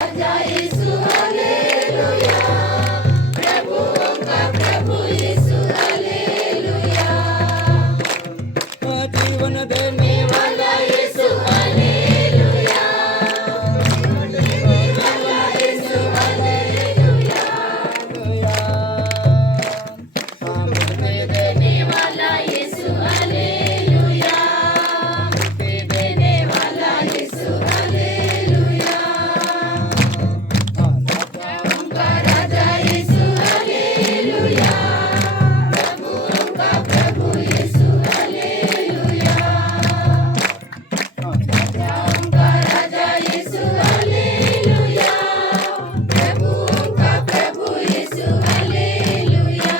राजा यीशु hallelujah, प्रभुओं का प्रभु यीशु hallelujah, जीवन देने वाला यीशु हालेलुया, वाला यीशु हालेलुया, मुक्ति देने वाला यीशु हालेलुया, देने वाला यीशु हालेलुया, उनका राजा यीशु हालेलुया, प्रभुओं का प्रभु यीशु हालेलुया, उनका राजा यीशु हालेलुया, प्रभुओं का प्रभु यीशु हालेलुया,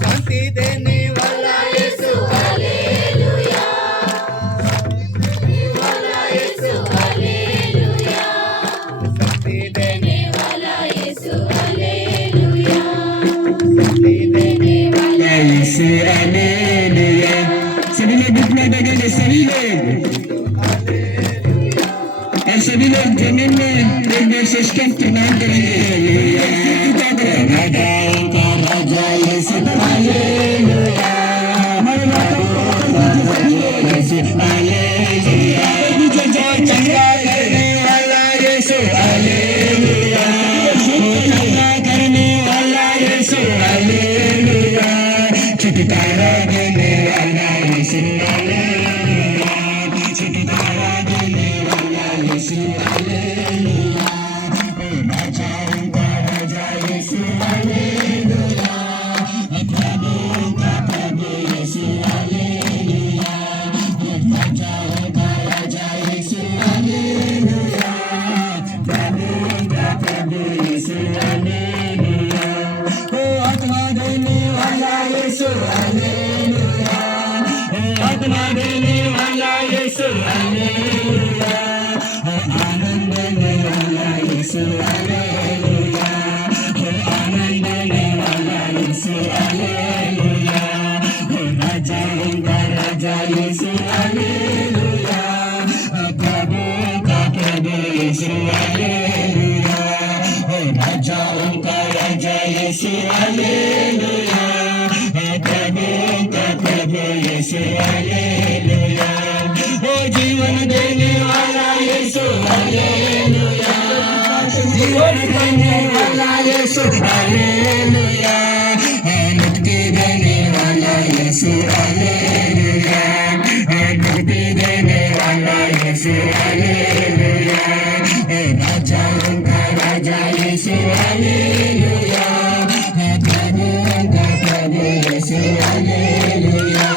शांति देने वाला यीशु हालेलुया, वाला यीशु हालेलुया, शक्ति देने वाला यीशु हालेलुया, देने वाला यीशु हालेलुया। सभी लोग घुटने टेकेंगे, सभी लोग, और सभी लोग जमीन में एक बार से स्टंप प्रणाम करेंगे। राजाओं का राजा यीशु हालेलुया, हमारे यीशु हालेलुया, मुझे जय चंगा करने वाला यीशु हालेलुया, चंगा करने वाला यीशु हालेलुया, छुटकारा देने वाला यीशु हालेलुया, छुटकारा देने वाला यीशु हालेलुया, राजाओं का राजा यीशु हालेलुया, प्रभुओं का प्रभु यीशु हालेलुया, राजाओं का राजा यीशु हालेलुया, प्रभुओं का प्रभु यीशु हालेलुया, ओ आत्मा देने वाला यीशु हालेलुया, ओ आत्मा देने वाला यीशु हालेलुया, ओ आनंद देने वाला यीशु हालेलुया, ओ आनंद देने वाला यीशु हालेलुया, ओ राजाओं का राजा यीशु हालेलुया, प्रभुओं का प्रभु यीशु हालेलुया, ओ राजाओं का राजा यीशु हालेलुया, प्रभुओं का प्रभु यीशु हालेलुया, ओ जीवन देने वाला यीशु हालेलुया, जीवन देने वाला यीशु हालेलुया, मुक्ति देने वाला यीशु हालेलुया, मुक्ति देने वाला यीशु हालेलुया, राजाओं का राजा यीशु हालेलुया, प्रभुओं का प्रभु यीशु हालेलुया,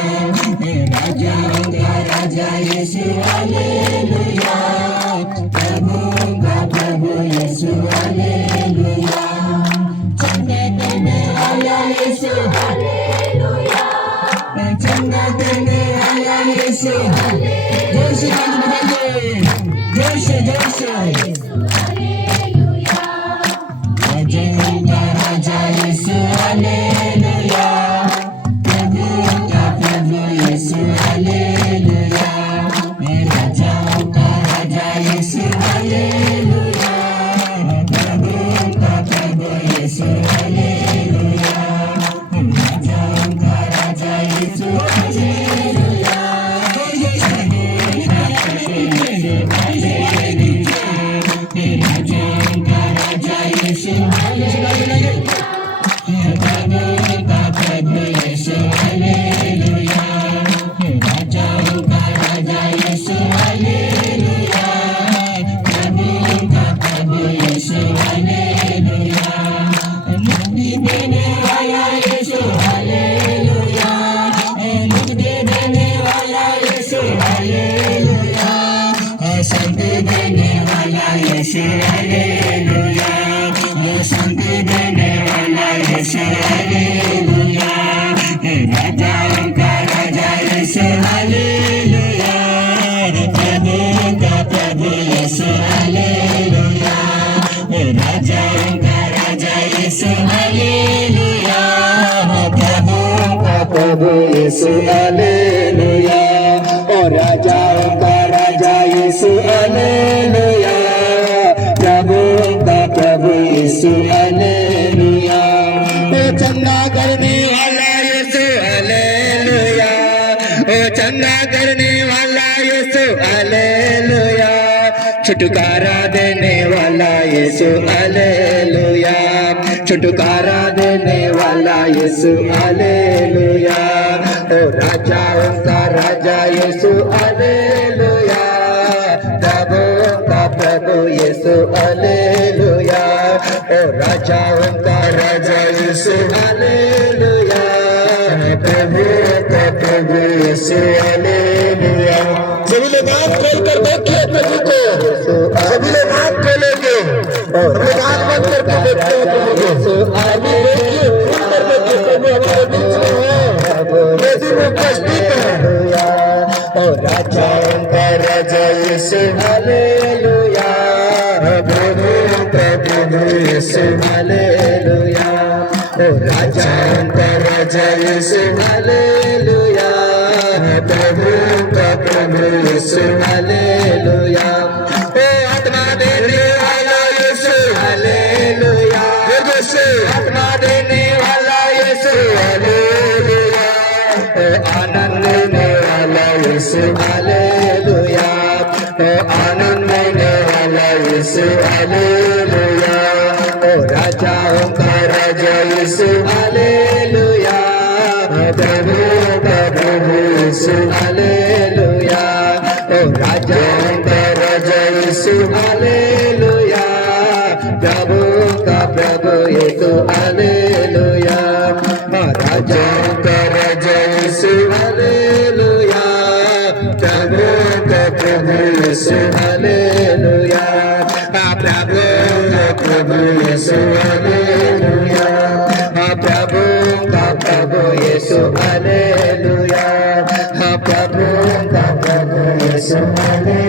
राजाओं का राजा यीशु हालेलुया, प्रभुओं का प्रभु यीशु हालेलुया, चंगा देने वाला यीशु हालेलुया, चंगा देने वाला यीशु, जोर से ताली बजाइए, जोर से जोर से। हालेलुया, राजाओं का राजा यीशु हालेलुया, प्रभुओं का प्रभु यीशु हालेलुया, राजाओं का राजा यीशु हालेलुया, प्रभुओं का प्रभु यीशु हालेलुया, राजाओं का राजा यीशु हालेलुया, राजाओं का राजा यीशु हालेलुया, प्रभुओं का प्रभु यीशु हालेलुया, राजाओं का राजा यीशु हालेलुया, प्रभुओं का प्रभु यीशु हालेलुया, मुक्ति देने वाला यीशु हालेलुया, मुक्ति देने वाला यीशु हालेलुया, शांति देने वाला यीशु हालेलुया, शांति देने वाला यीशु हालेलुया, राजाओं का राजा यीशु हालेलुया, प्रभुओं का प्रभु यीशु हालेलुया, राजाओं का राजा यीशु हालेलुया, प्रभुओं का प्रभु यीशु हालेलुया, और राजाओं का राजा यीशु हालेलुया, प्रभु यीशु हालेलुया। ओ चंगा करने वाला यीशु हालेलुया। ओ चंगा करने वाला यीशु हालेलुया। छुटकारा देने वाला यीशु हालेलुया। छुटकारा देने वाला यीशु हालेलुया। ओ राजाओं का राजा यीशु हालेलुया। प्रभुओं का प्रभु यीशु हालेलुया। ओ राजाओं का राजा यीशु हालेलुया। प्रभुओं का प्रभु यीशु हालेलुया। सभी लोग आँख खोल कर देखिए प्रभु को। सभी लोग आँख खोलेंगे और आँख बंद करके देखते हैं प्रभु को। आगे देखिए, खुल कर देखिए, प्रभु हमारे बीच में है। यदि वो उपस्थित है और राजाओं का राजा यीशु हालेलुया। प्रभु का प्रभु यीशु हालेलुया। ओ राजाओं का राजा यीशु हालेलुया। प्रभु का प्रभु यीशु हालेलुया। ओ आत्मा देने वाला यीशु हालेलुया। आत्मा देने वाला यीशु हालेलुया। ओ आनंद देने वाला यीशु हालेलुया। ओ आनंद देने वाला यीशु हालेलुया। ओ राजाओं का राजा यीशु हालेलुया। प्रभु का प्रभु यीशु हालेलुया। ओ राजाओं का राजा यीशु हालेलुया। प्रभु का प्रभु यीशु हालेलुया। राजाओं का राजा यीशु हालेलुया। प्रभु का प्रभु यीशु हालेलुया। प्रभु का प्रभु यीशु हालेलुया। प्रभु का प्रभु यीशु हालेलुया। प्रभु का प्रभु यीशु हालेलुया।